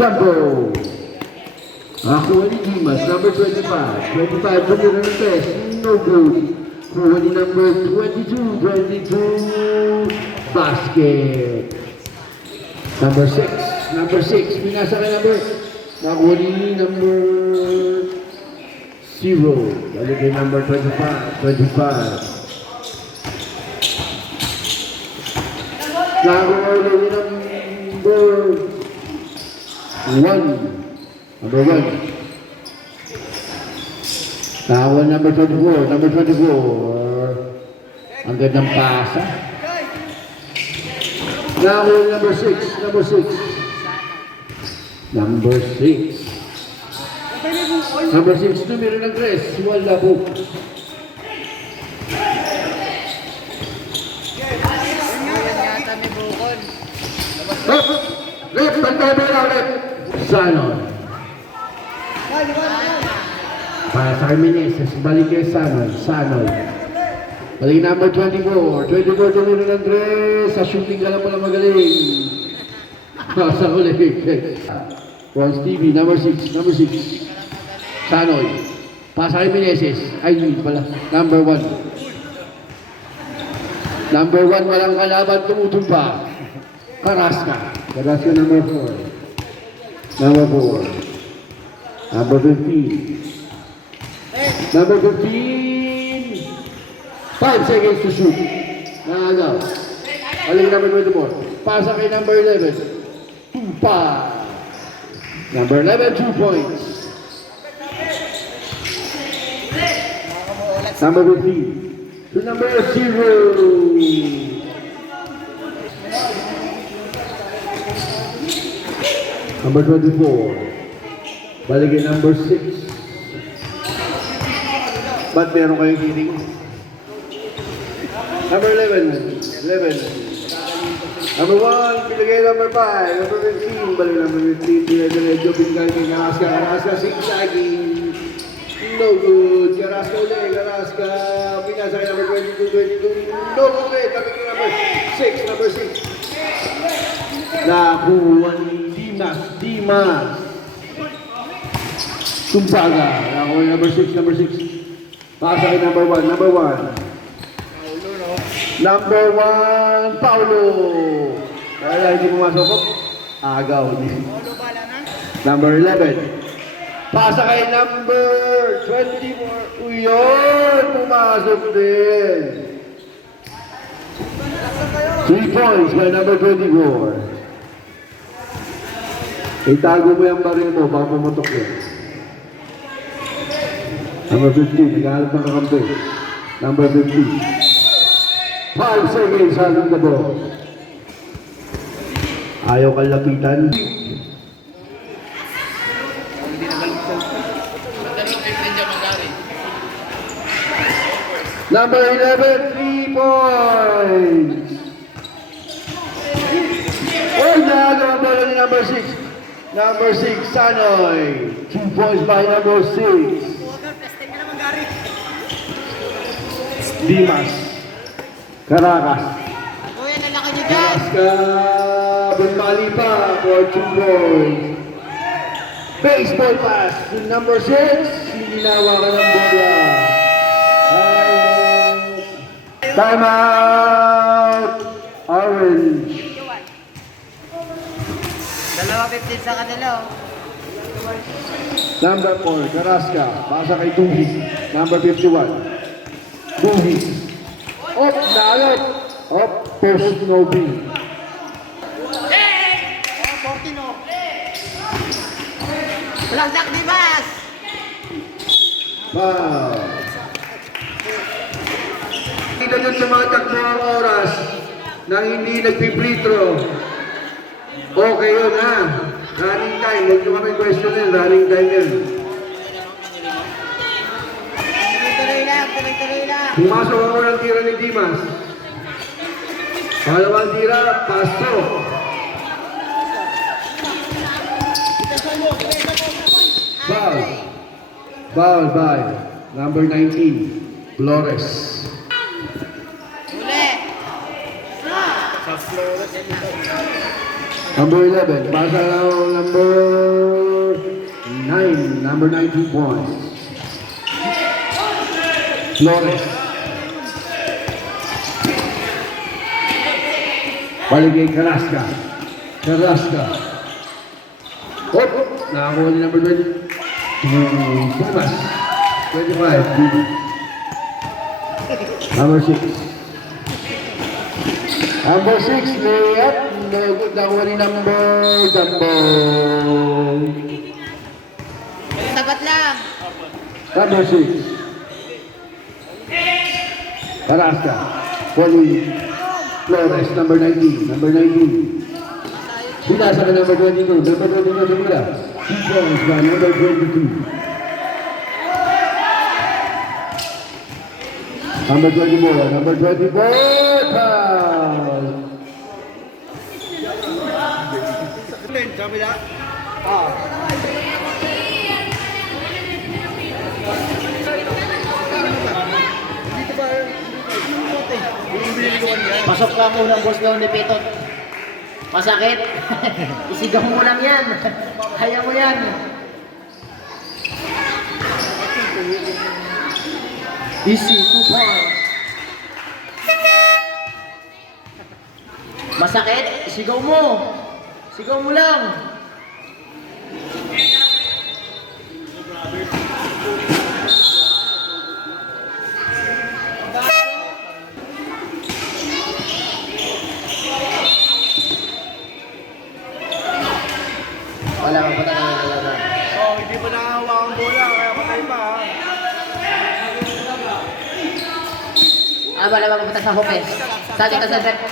Jumbo. Kuha ni Dimas, number 25. 25 po nila ng test. No good. Kuha ni number 22. 22. Basket. Number 6. Number 6. Minasa kay number. Nakuha ni number 0. Balik kay number 25. 25. Nakuha ni number 1. Number 1. Nakuha number 24. Number 24. Ang gandang pasa. Nakuha number 6. Number 6. Number 6. Number 6, numero ng dress. Wala po. Rep, pantay lang, Rep. Sanon. Para sa Meneses, balik kay Sanon. Sanon. Balik number 24. 24, numero ng dress. Sa shooting ka lang pala magaling. Pasa ulit. Ron Stevie, number 6. Number 6. Sanoy. Pasa kay Meneses. Ay, pala. Number 1. Number 1, walang kalaban, tumutumpa. Carrasca. Carrasca, number 4. Number 4. Number 15. Number 15. 5 seconds to shoot. Nakagaw. Balik number 24. Pasa kay number 11. Tumpa. Number 11, 2 points. Number 15. To number 0. Number 24. Baligin number 6. Ba't meron kayong kidding? Number 11. 11. Number 1, pilagay number 5. Number 15, balik number 15. Pinag-redio, pinagay kay Carrasca. Carrasca, zigzagging. No good. Carrasca ulit. Carrasca. Pinasa kay number 22, 22. No good ulit. Kapit kay number 6. Number 6. Nakuha ni Dimas. Tumbaga. Nakuha ni number 6. Number 6. Pasa kay number 1. Number 1. Number 1, Paulo. Kaya hindi pumasok ko. Agaw. Number 11. Pasa kay number 24. Uyon, pumasok din. 3 points kay number 24. Itago mo yung baril mo, baka pumutok yun. Number 15, naghahalap ng kakampi. Number 15. 5 seconds, haling na ball. Ayaw kang lapitan. Number 11, 3 points. Oh, nagawa ba ni number 6? Number 6, Sanoy. 2 points by number 6. Dimas. Caracas. Carrasca. Bumali pa for 2 points. Baseball pass to number 6. Hindi nawakan ng bola. Time out. Orange. 2-15 sa kanila. Number 4, Carrasca. Pasa kay Tuhi. Number 51. Tuhi. Op, nalot. Op, post no B. Langsak di Bas! Wow. Kita nyo tumatakbo ang oras nang hindi nagpi-free throw. Okay yun ha. Running time. Huwag nyo kami question yun. Running time yun. Tuloy-tuloy lang. Pumasok ako ng tira ni Dimas. Pangalawang tira, pasto. Foul. Foul by number 19, Flores. Uli! Number 11, pasa lang number 9, number 19 points. Flores. Balik kay Carrasca. Carrasca. Hop! Nakakuha ni number 20. Pumas. 25. Bibi. Number 6. Number 6, layup. No good. Nakuha ni number Jumbo. Tapat lang. Number 6. Carrasca. Following. Flores, number 19. Number 19. Binasa ka number 22. Number 22 sa mula. 2 points by number 22. Number 24. Number 24. Foul. Pasok ka muna ng boss daw ni Pitot. Masakit. Isigaw mo lang yan. Kaya mo yan. Easy, 2 points. Masakit. Isigaw mo. Sigaw mo lang. Wala kang patay na talaga. Oh, hindi pa nakahawa ang bola, kaya patay pa ha. Wala kang patay sa hope. Sa dito sa set.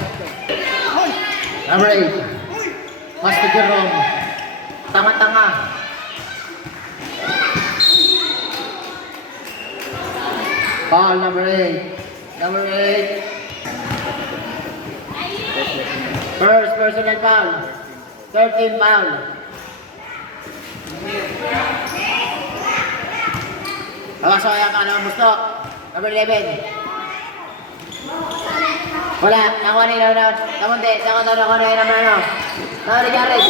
Number 8. Mas to Jerome. Tanga-tanga. Foul number 8. Number 8. First personal foul. 13 foul. Nakasaya ka ng gusto. Number 11. Wala. Nakuha na yun. Nakunti. Nakuha na yun naman ano. Nakuha ni Jared.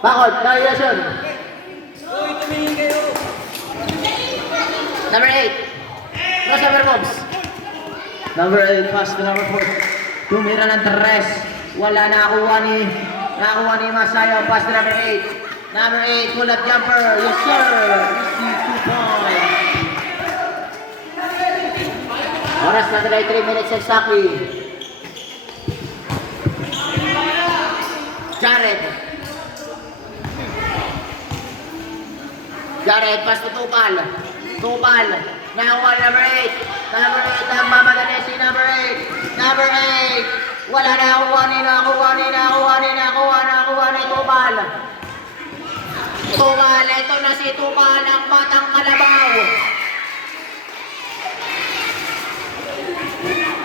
Bakod. Nakuha Number 8. Crossover moves. Number 8. Pass to number 4. Tumira ng 3. Wala nakakuha ni Masayo. Pass to number 8. Number 8. Pull up jumper. Yes sir. Easy 2 points. Oras na tayo 3 minutes exactly. Jared, pass to Tupal. Tupal. Nakuha number 8. Number 8 ang mamadali si number 8. Number 8. Wala nakuha ni Tupal. Tupal, ito na si Tupal ang batang kalabaw.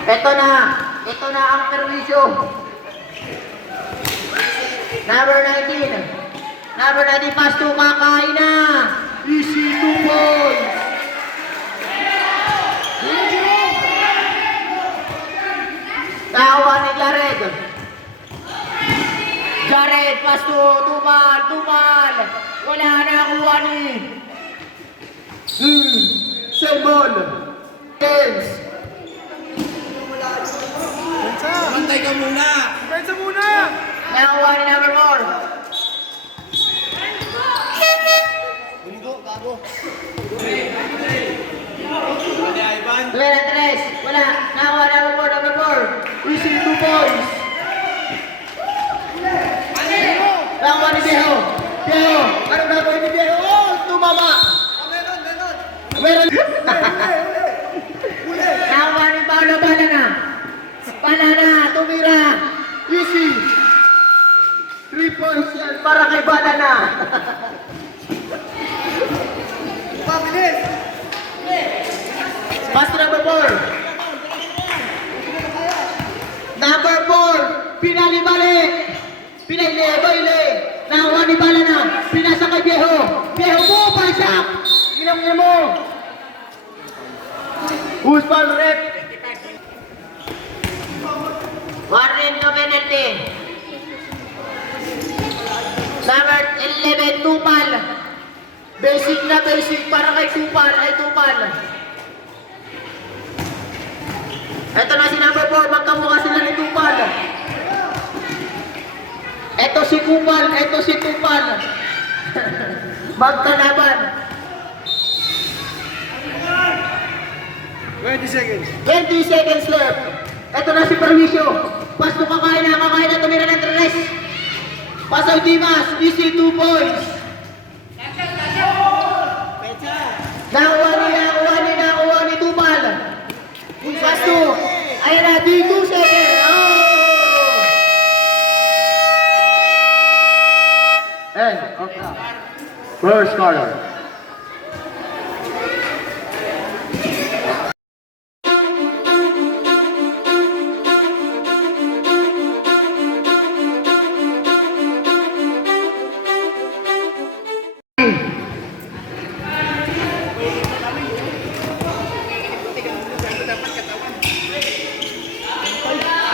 Ito na ang perwisyo. Number 19. Number 19, pass to Kakain na. Easy 2 points. Tawa ni Jared. Jared, pass to Tupal. Wala na kuha ni. Simon. James. Bantay ka muna! Bensa muna! Nakuha ni number 4. Tres. Wala. Nakuha number 4. Easy 2 points. Nakuha ni Viejo. Ano gagawin ni Viejo? Oh, tumama. Meron. Nakuha ni Paolo Balana. Tumira. Easy. 3 points yan para kay Balana. Pabilis! Pass to number 4. Number 4. Pinali-balik. Pinaile. Nakuha ni Balana. Pinasa kay Viejo. Viejo mo, palsak. Ilang mo. Who's ball rep? Warning no penalty. Number 11, Tupal. Basic na basic para kay Tupal. Ay, Tupal. Ito na si number 4. Magkamukha sila ni Tupal. Ito si Kupal. Ito si Tupal. Magkalaban. 20 seconds. 20 seconds left. Ito na si Perwisyo. Pasto kakain na tumira ng 3. Pasaw Dimas, easy 2 points. Nakuha ni Tupal. Pasto. Ayan na, 2 seconds. End of the first quarter.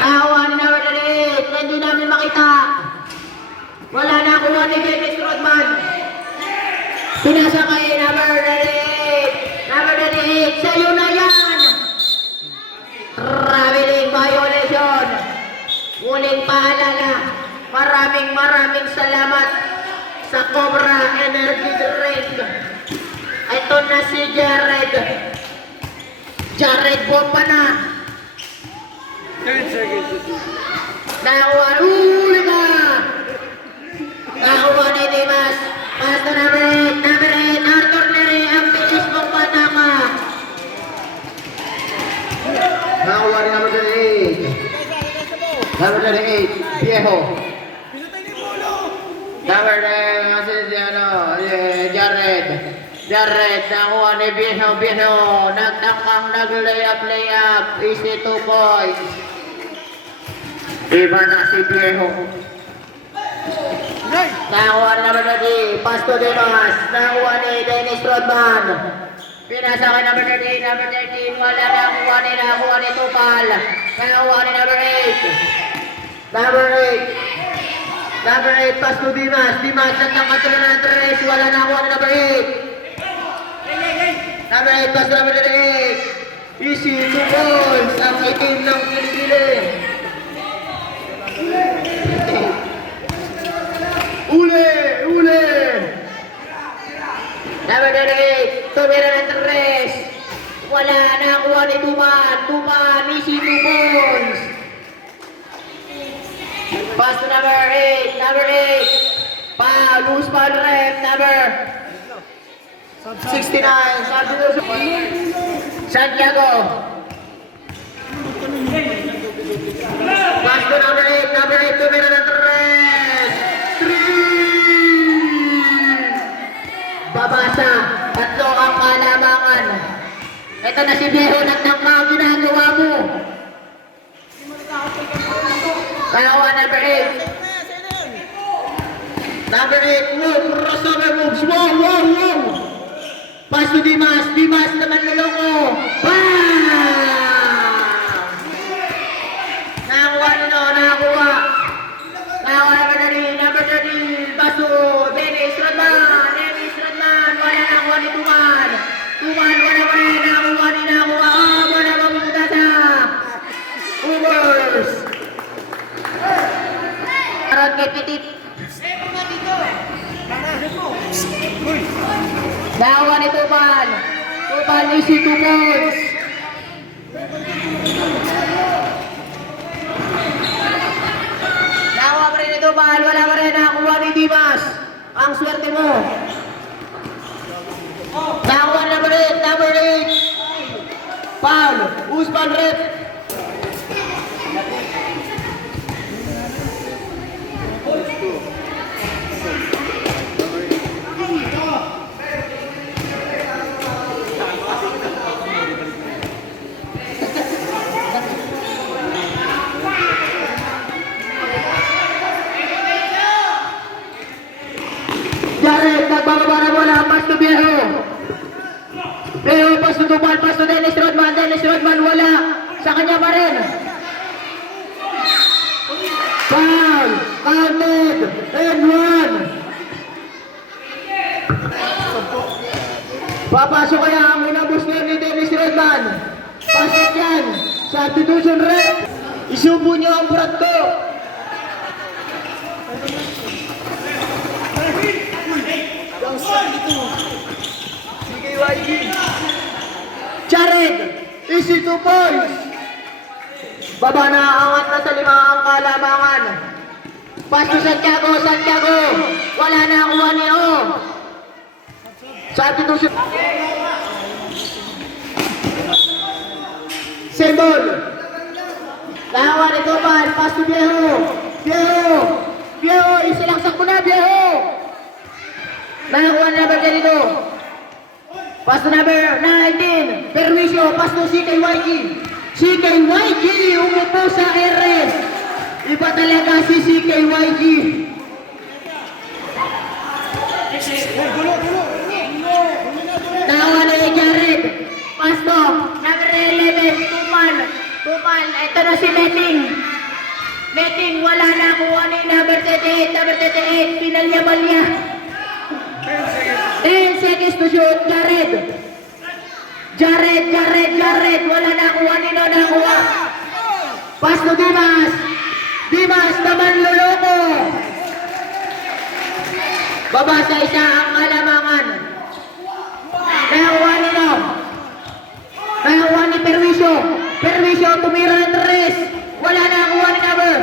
Nakakuha ni number 8. Hindi namin makita. Wala na kuha ni Dennis Rodman. Pinasa kay number 8. Number 8. Sa'yo na yan. Traveling violation. Muling paalala. Maraming salamat sa Cobra Energy Drink. Ito na si Jared. Jared bomba na. 10 seconds. Nakakuha, huli ka! Nakakuha ni Dimas. Pass to number 8, Arthur Neri, ang bilis mong patama. Nakakuha ni number 8. Number 8, Viejo. Number 10, Jared. Jared, nakakuha ni Viejo. Nagtangkang nag-layup. Easy 2 points. Iba na si Viejo. Nakakuha ni number 30, Pasto Dimas. Nakakuha ni Dennis Rodman. Pinasa kay number 13, wala nakakuha ni Tupal. Nakakuha ni number 8. Number 8, Pasto Dimas. Dimas, nagkakatuloy na ng 3, wala nakakuha ni number 8. Number 8, Pasto number 8. Easy 2 points. Ang itim ng Pilipinas. Uli! Number 38, tumira ng 3. Wala nakakuha ni Tuman, easy 2 points. Pass to number 8. Loose ball rep, number 69, Santiago. Pass to number 8, tumira ng 3. Babasa, 3 ang kalamangan. Ito na si Viejo, nagtangka ang ginagawa mo. Kalawa number 8. Number 8, move, crossover moves. Wow. Pass to Dimas naman niloko. Bam! Nakakuha number 13, pass to Dennis Rodman. Wala nakakuha ni Tuman, wala nakakuha. Wala mapunta sa Ubers. Aron kay Petit. Nakakuha ni Tuman, easy 2 points. Nakakuha pa rin ni Tuman, wala pa rin nakakuha ni Dimas. Ang swerte mo. Nakakuha number 8. Foul. Who's foul rep? Jared, nagbababa na bola. Pass to Viejo. Pass to Tupal, pass to Dennis Rodman, wala. Sa kanya pa rin. Foul. Counted. And 1. Papasok kaya ang unang booster ni Dennis Redman. Pasok yan. Substitution rep. Isubo niyo ang burat ko. Jared, easy 2 points. Baba na, angat na sa 5 ang kalamangan. Pass to Santiago, Santiago. Wala na kuha niyo. Substitution. Symbol. Lawan ni Topal, pass to Viejo. Viejo. Viejo, isilaksak ko na, Viejo. Nakakuha na number 10 dito. Pass to number 19. Perwisyo, pass to CKYG. CKYG, umupo sa RS. Iba talaga si CKYG. Nakakuha na ni Jared. Pass to number 11. Tumal. Tumal, ito na si Meting. Meting, wala na kuha ni number 38. Number 38, pinalya-balya. 10 seconds to shoot, Jared. Jared. Wala na kuha ni no nakuha. Pass to Dimas. Dimas naman luloko. Baba sa isa ang kalamangan. Nakuha ni no. Nakuha ni Perwisyo. Perwisyo tumira ng 3. Wala na kuha ni number.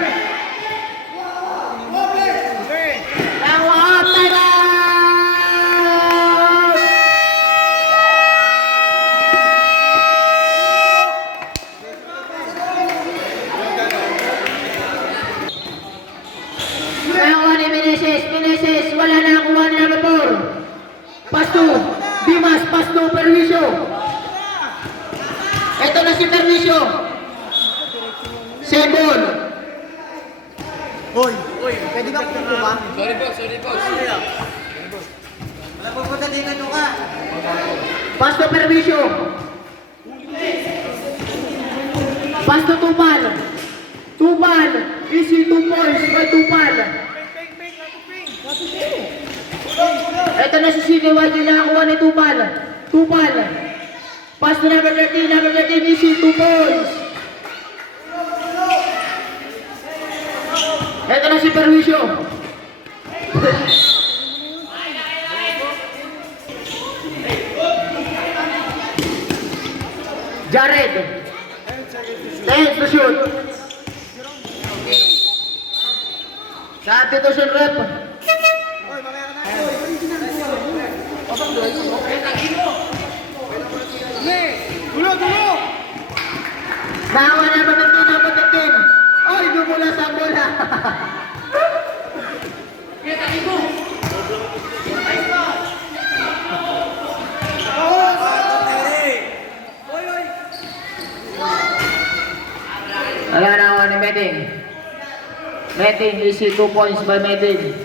Nakuha up, time out. Nakuha ni Meneses, wala na kuha ni number 4. Pass to Dimas, pass to Perwisyo. Ito na si Perwisyo. Symbol. Hoy, pwede ba pupunta ba? Sorry po. Wala pupunta din ka ka. Pass to Perwisyo. Pass to Tupal. Tupal. Easy 2 points by Tupal. Ito na si CKYG na nakakuha ni Tupal. Tupal. Pass to number 13. Number 13 easy 2 points. Ito na si Perwisyo. Jared. 10 to shoot. Substitution rep. Dulo! Nawa na patatin. Oy, dumula sa bola. Wala na ako ni Meting. Meting, easy 2 points by Meting.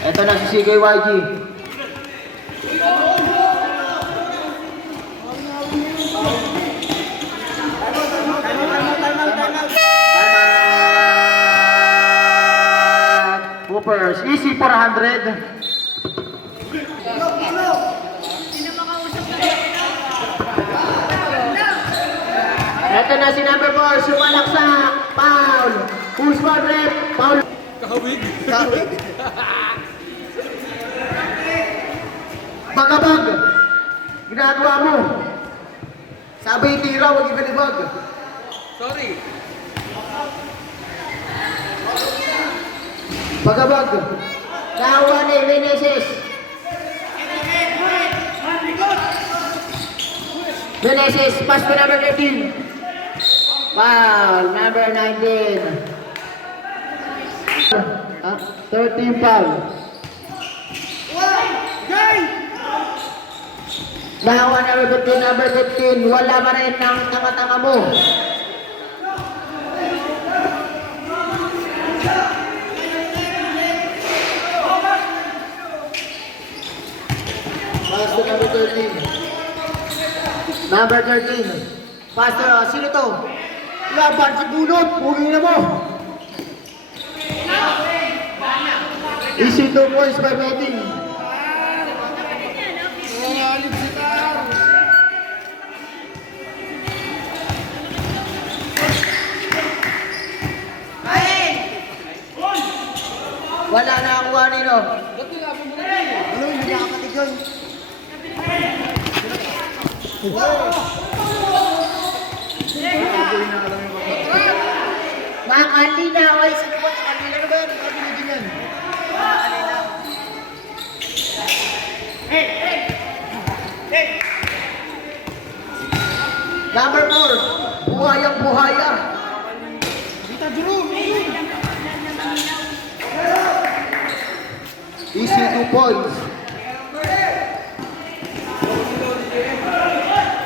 Ito na si CKYG. Hoopers, easy 400. Ito na si number 4, sumalaksak, foul. Who's foul rep? Foul. Kahawig. Bagabag. Ginagawa mo. Sabi tira, wag ibalibag. Sorry. Bagabag. Kawa ni Meneses. Meneses, pass to number 13. Foul, number 19. 13 foul. Nahawa number 15, wala pa rin ng tanga-tanga mo. Pass to number 13. Number 13. Pass to, sino to? Laban si Bunot, pugi na mo. Easy 2 points by Meting. Nangangalib si Tar. Wala na nakuha nino. Ba't nilapon mo na yun? Ano, hindi nakapatid yun. Makalinaw ay sa buwan. Makalinaw ba yan? Mga binigyan yan. Makalinaw. Number 4. Buhayang buhaya. Dita, Jerome! Easy 2 points.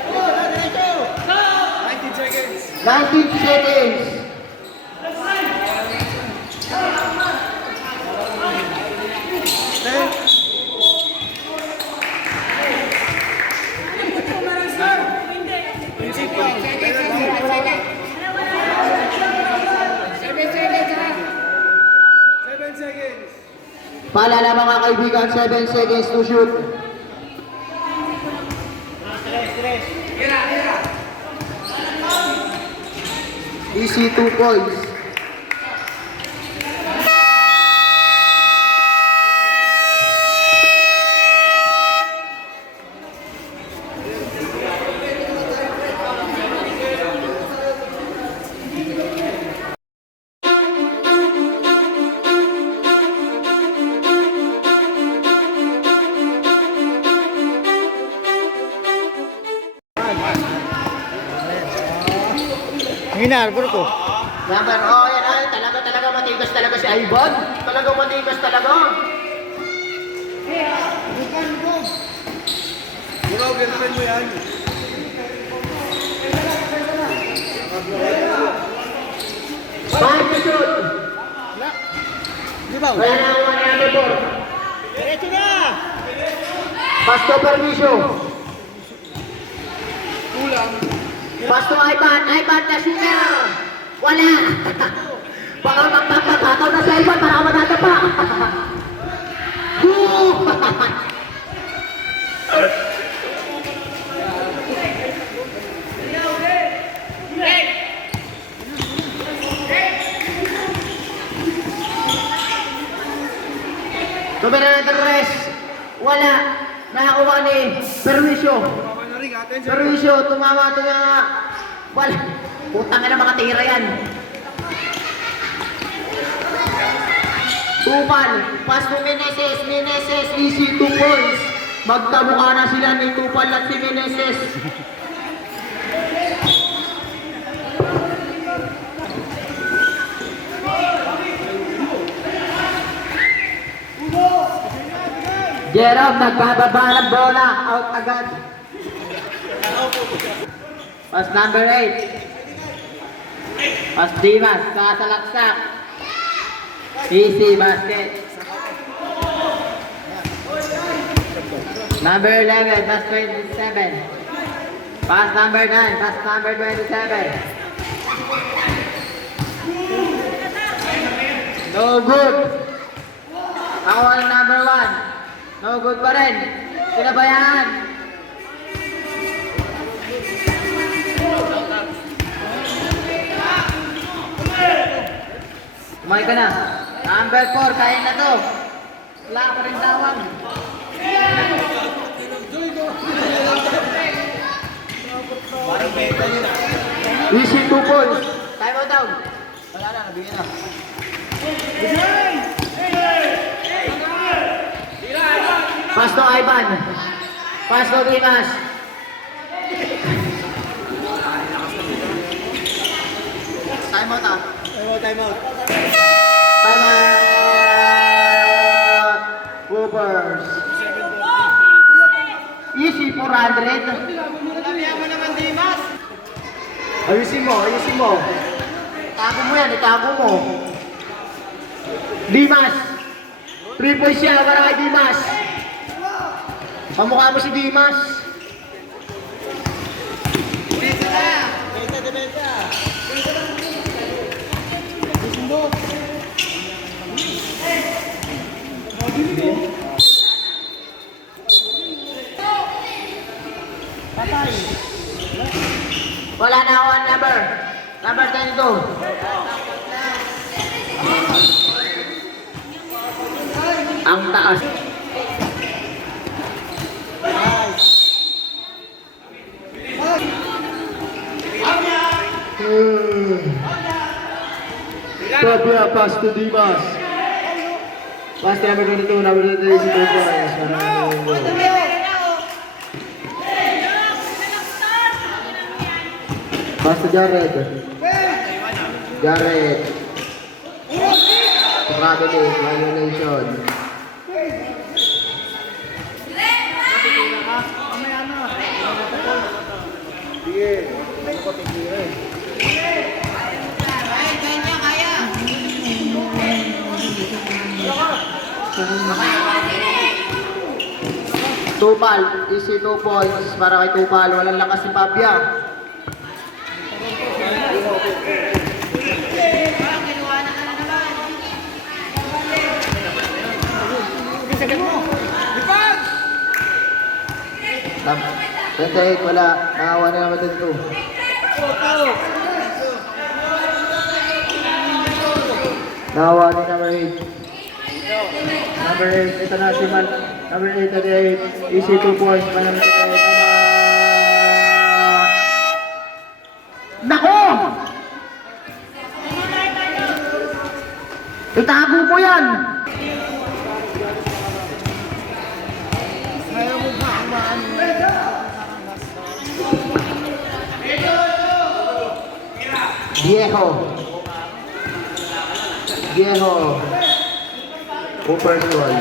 Oh, 19 seconds. 19 seconds. Principal. 7 seconds. Paalala mga kaibigan, 7 seconds to shoot. Easy 2 points. Hinarbor ko. Number, oh yan ay, talaga matigas talaga si Ivan. Talaga matigas talaga. Bro, ganun mo yan. Five to shoot. Di ba? Kaya na ang number 4. Diretso na! Pass to Permisyo. Kulang. Pass to Ivan. Ivan na shooter. Wala. Baka magpapataw na si Ivan para manata pa. Tumira na ng rest. Wala. Nakakuha ni Permisyo. Baba na rin, atin. Permisyo, tumama. Wala. Putang na mga tira yan. Tupal. Pass to Meneses. Meneses, easy 2 points. Magkamukha na sila ni Tupal at si Meneses. Jerome, nagbababa ng bola. Out agad. Pass number 8. Pass Dimas. Kasalaksak. Easy basket. Number 11. Pass 27. Pass number 9. Pass number 27. No good. Ako ang number 1. No good pa rin. Pinabayaan. Kumain ka na. Number 4, kain na to. Wala pa rin tawag. Easy 2 points. Time out down. Wala na, nabigyan na. Pass to Ivan. Pass to Dimas. Time out ah. Time out. Time out. Hoopers. Easy 400. Labihan mo naman, Dimas. Ayusin mo. Itago mo yan, itago mo. Dimas. 3 points siya para kay Dimas. Pamukha mo si Dimas. Depensa na. Depensa. Susundo. Wala na ako ang number. Number 22. Ang taas. Fabia, pass to Dimas. Pass to number 22. Number 22 is ito po. Pass to Jared. Jared. Traveling. Violation. Ay, kanya, kaya. Tupal. Easy 2 points para kay Tupal. Walang lakas si Fabia. Parang kinuha na ka na naman. 28, wala. Nakawa na naman dito. Nakawa na number 8. Number 8, ito na si Man. Number 8, 38. Easy 2 points. Manang ito. Nako! Itago mo yan! Viejo. Viejo. Upper school.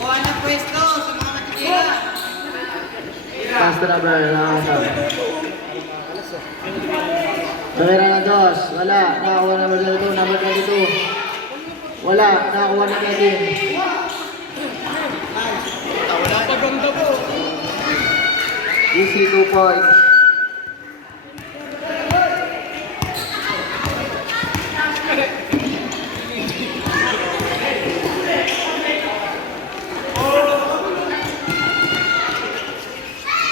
Kuha na pwesto sa mga matitira. Pass to number. Tumira na dos. Wala. Nakakuha number 22. Number 22. Wala. Nakakuha na Kevin. Easy 2 points.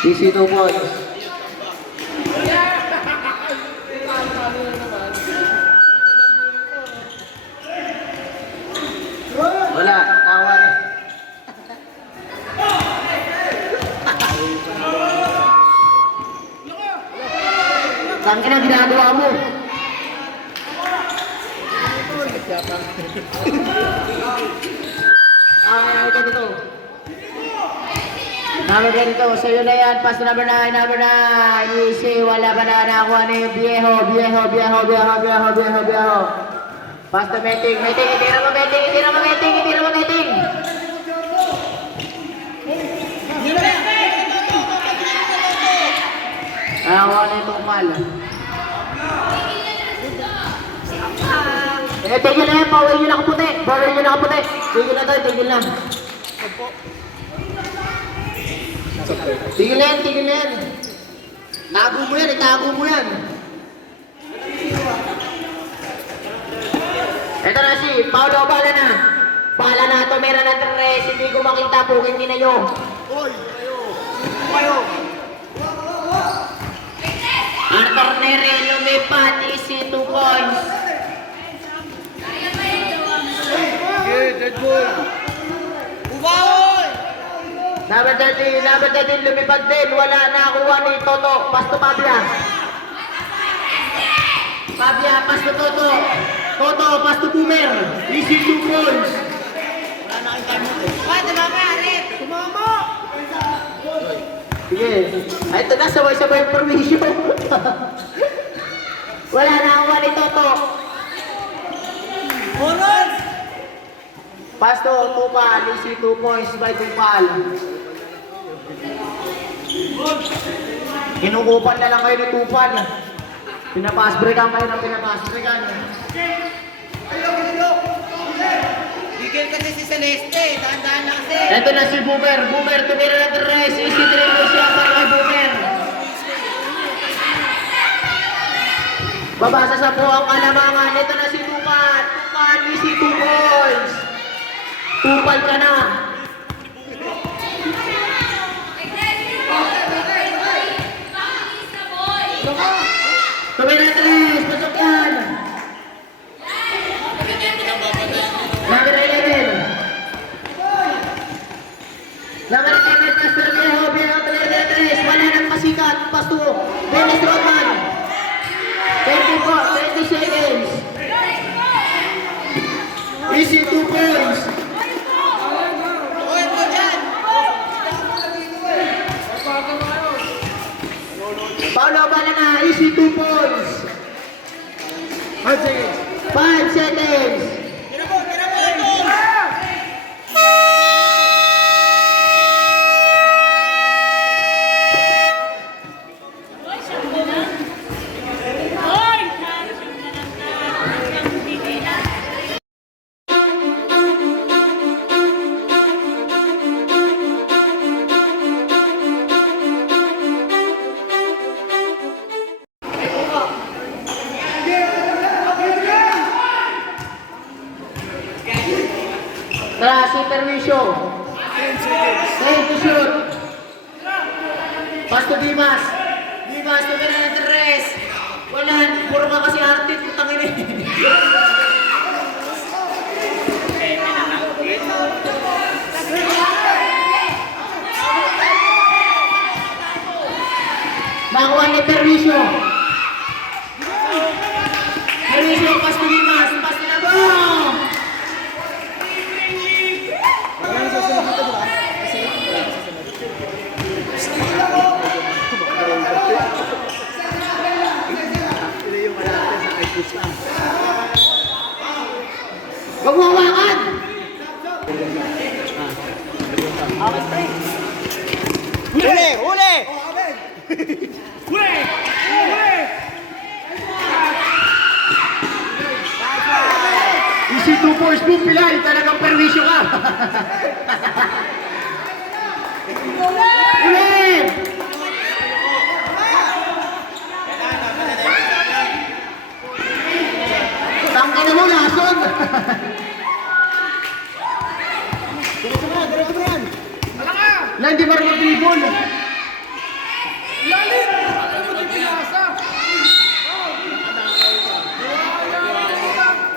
Easy 2 points. Wala, tawa rin. Tangin ang ginagawa mo. Ganito. Number ganito, sa'yo na yan. Pass to number 9, number 9. Easy, wala ba na nakuha ni Viejo. Pass to Meting, itira mo Meting. Nakuha na itong mal. Tigil na yan, bawal nyo na kaputi. Tigil na. Tigil na yan. Itago mo yan. Ito na si Paulo, bala na. Bala na, tumira na 3. Hindi ko makita po, hindi na yun. Arthur Nere, lumipat, easy 2 points. Number 13, lumipad din. Wala nakuha ni Toto. Pass to Pabia. Pass to Toto. Toto, pass to Boomer. Easy 2 points. Tumama, Alip. Sige. Ay, ito na, sabay-sabay yung permission. Wala nakuha ni Toto. Pass to Tupal. Easy 2 points by Tupal. Inukupan na lang kayo ni Tupal. Pinapass-breakan kayo ng pinapass-breakan. Bigil kasi si Celeste. Dahan-dahan lang kasi. Ito na si Boomer. Tumira na 3. Easy 3 po siya para kay Boomer. Babasa sa po ang kalamangan. Ito na si Tupal. Easy 2 points. Tupal ka na. Tara, si Permisyo. 10 to shoot. Pass to Dimas. Dimas, tumira ng 3. Wala, puro ka kasi arte, putang ina. Nakuha ni Permisyo. Permisyo, pass to Dimas. Pass to Nabo. Huwag mo hawakan! Huli! Huli! Easy 2 points boom, Pilay. Talagang perwisyo ka. Ulit! Tangka na mo, lason. Lang, di marunong dribble.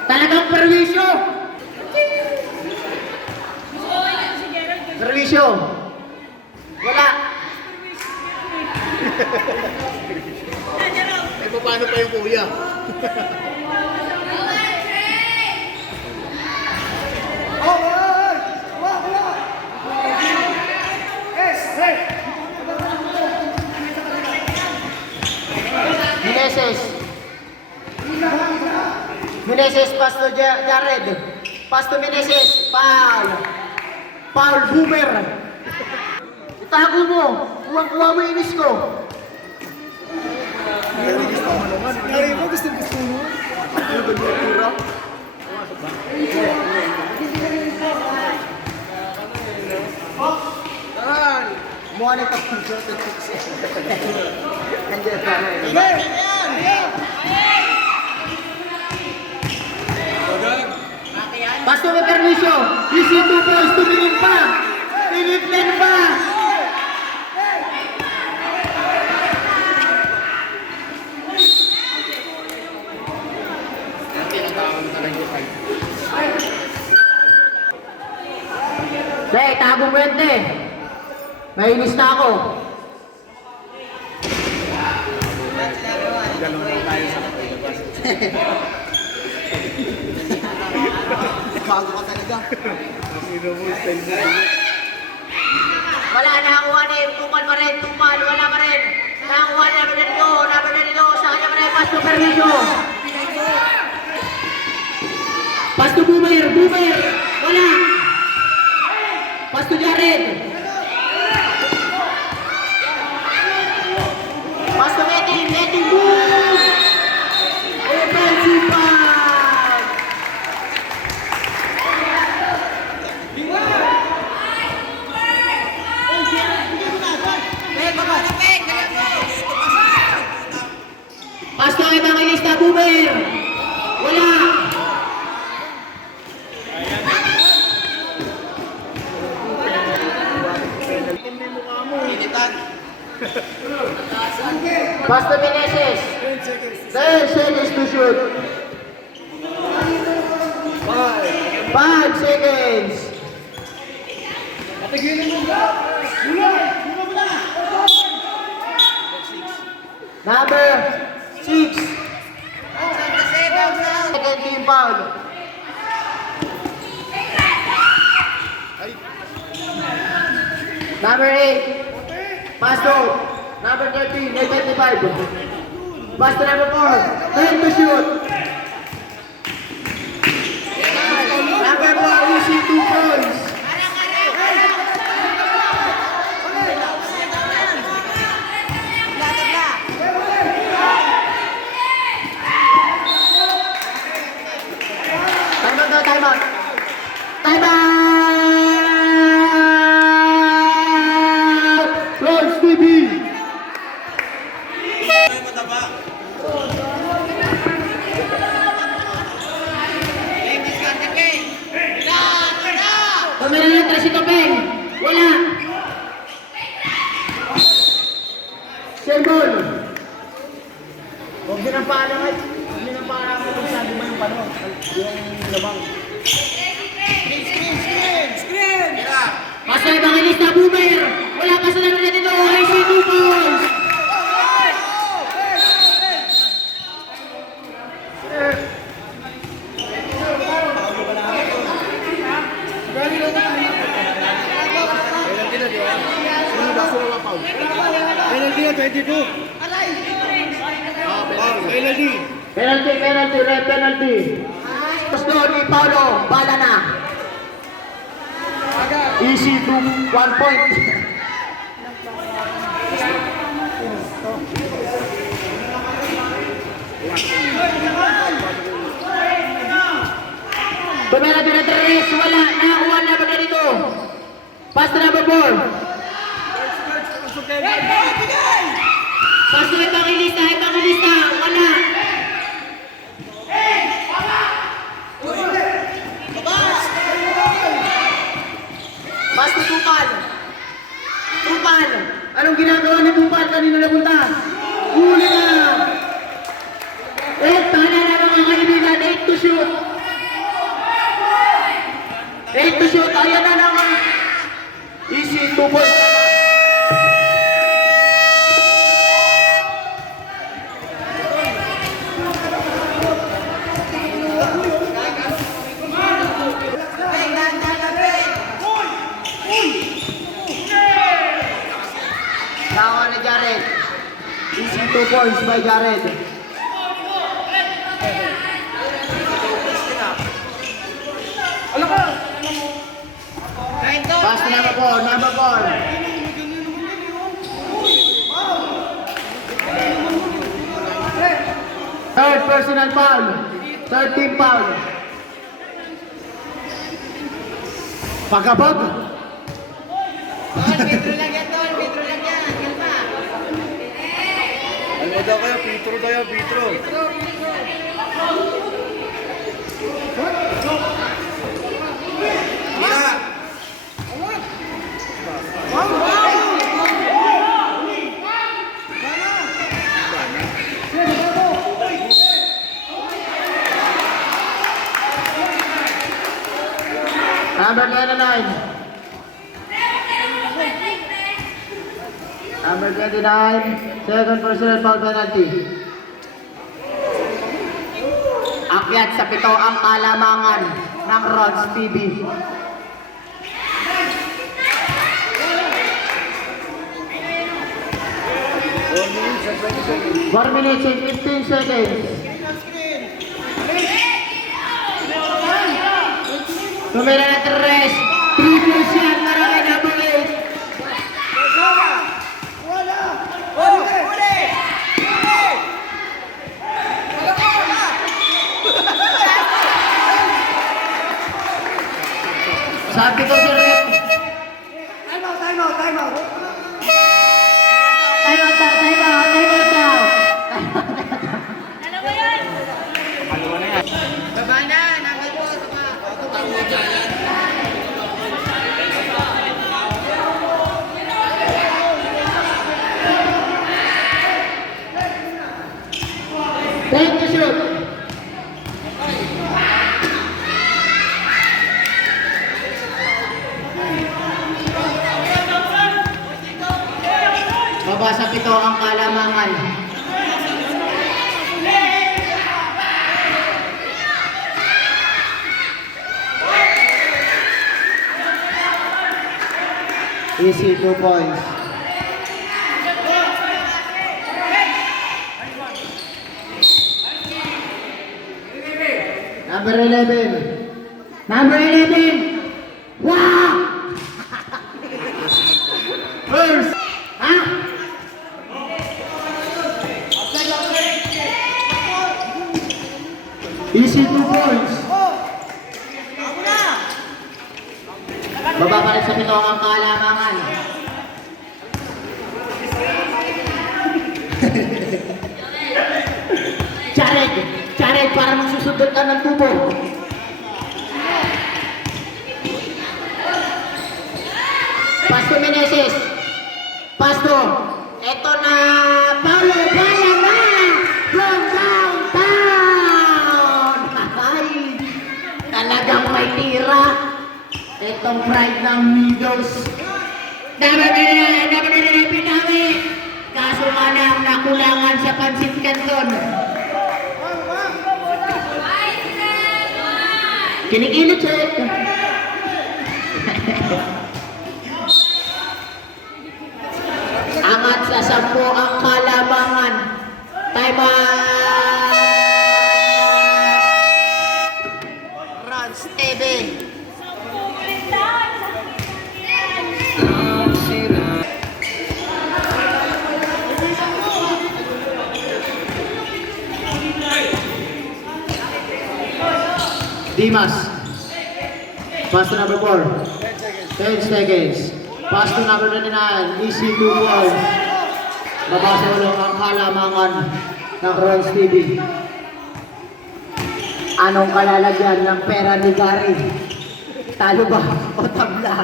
Talagang perwisyo! Perwisyo! Wala! Eh, paano pa yung kuya? Meneses! Meneses, pass to Jared! Pass to Meneses! Foul! Foul, boomer! Itago mo! Kuha mo inis ko! Kaya mo gusto mo? Mukha na ito. Nandiyan pa rin. Pasto may permisyo. Easy 2 points. Tumingin pa. Tinipin pa. Hey, tago mo yan, te. Mainis na ako. Bago ka talaga. Wala, nakakuha na yung tumal pa rin, tumal, wala pa rin. Nakakuha na nito, sa kanya pa rin, pasto permisyo. Pasto boomer, wala. Pasto Jared. Pasto Meti, boom! Offensive foul! Pasto ay mga lista, boomer! Wala! Pasto Meneses! 10 seconds to shoot! 5 seconds! Number 6. Second team foul. Number 8. Pass to number 13, 825. Pass to number 4. 10 to shoot. Number 4, easy 2 points. Time out. Time out! Ron's TV! Ladies got the game. Tumira ng 3 si Topeng. Wala. Sirbol. Huwag din ang paalam ay. Huwag din ang paalam kung saan mo yung pano. Yung labang. Screen! Pastor Evangelista Boomer. Wala pa sa laro na dito. IC 2 points. Penalty na, di ba? Sino ba sila wapaw? Penalty na, 22. Aray! Penalty. Penalty, red penalty. Gusto ni Paulo, bala na. Easy to 1 point. Tumira din ang 3, wala. Nakakuha na ba ganito? Pass to number 4. Pass to Evangelista, wala. Pass to Tupal. Anong ginagawa ni Tupal? Kanino napunta? Huli na. Tana na mga kaibigan. 8 to shoot. 8 to shoot. Ayan na naman. Easy 2 points. Tawa ni Jared. Easy 2 points by Jared. Pass to number 4. Third personal foul. Third team foul. Pagkabog. Pedro lang yan, Tol. Pedro lang yan. Kalma. Ano daw kayo? Petro tayo, Petro. Number 29. Number 29, second personal foul penalty. Akyat sa 7 ang kalamangan ng Rods TV. 4 minutes and 15 seconds. Tumira na 3. 3 points yan para kay number 8. Sabi ko si Rep. Time out daw. Baba na. Number 4. Baba. Take the shoot. Baba sa 7 ang kalamangan. Easy 2 points. Number 11. Number 11. Wow! First. Ha? Easy 2 points. Bababalik sa 7 ang kalamangan. Jared, para magsusundot ka ng tubo. si Meneses. Pasto. Ito na. Paulo Balama. From downtown. Ay, talagang may tira. Itong pride ng Migos. Dapat na pinawi. Kaso nga lang nakulangan sa Pansit Canton. Kinikilit siya. Angat sa 10 ang kalamangan. Time out! Runs TV. Dimas. Pass to number 4. 10 seconds. Pass to number 29. Easy 2 balls. Babasa ulo ang kalamangan ng Rons TV. Anong kalalagyan ng pera ni Gary? Talo ba o tabla?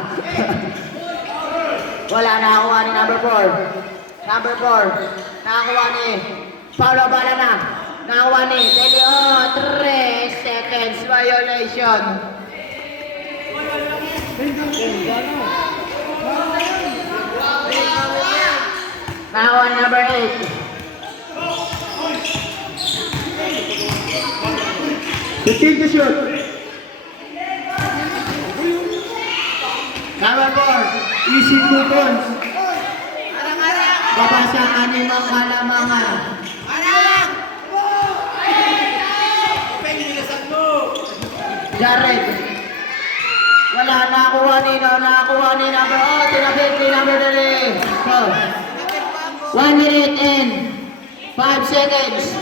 Wala, nakakuha ni number 4. Number 4. Nakakuha ni Paulo Balana. Nakakuha ni Delio. 3 seconds violation. Nakakuha ni number 8. 15 to shoot. Number 4. Easy 2 points. Babasa anim ang kalamangan. Jared. Wala, nakakuha ni number, tinapit ni number 3. 1 minute and 5 seconds.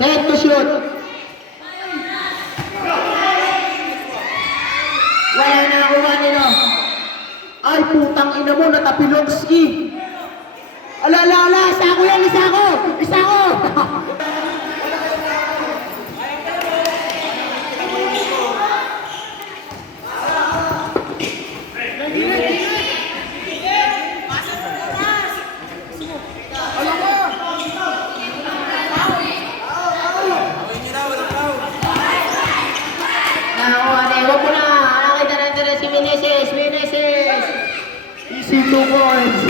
10 to shoot. Wala, nakakuha ni no. Ay, putang ina mo, natapilogski. Ala, isa ko yan, isa ko. Huwag mo na. Nakita natin si Meneses. Easy 2 points.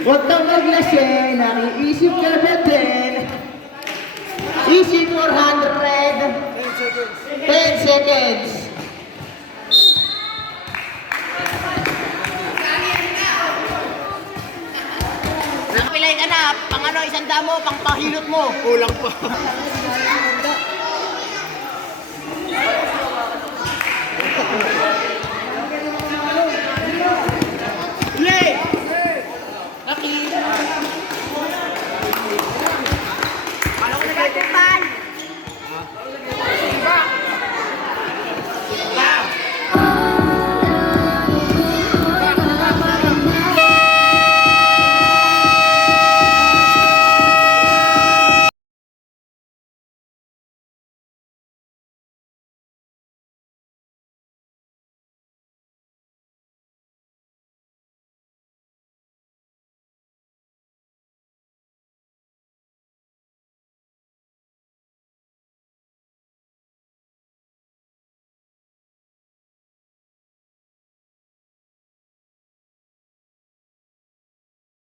Huwag kang maglasing. Nakiisip ka na din. Easy 400. 10 seconds. Nakapilay ka na, pang ano, isang damo, pang pahilot mo. Kulang pa.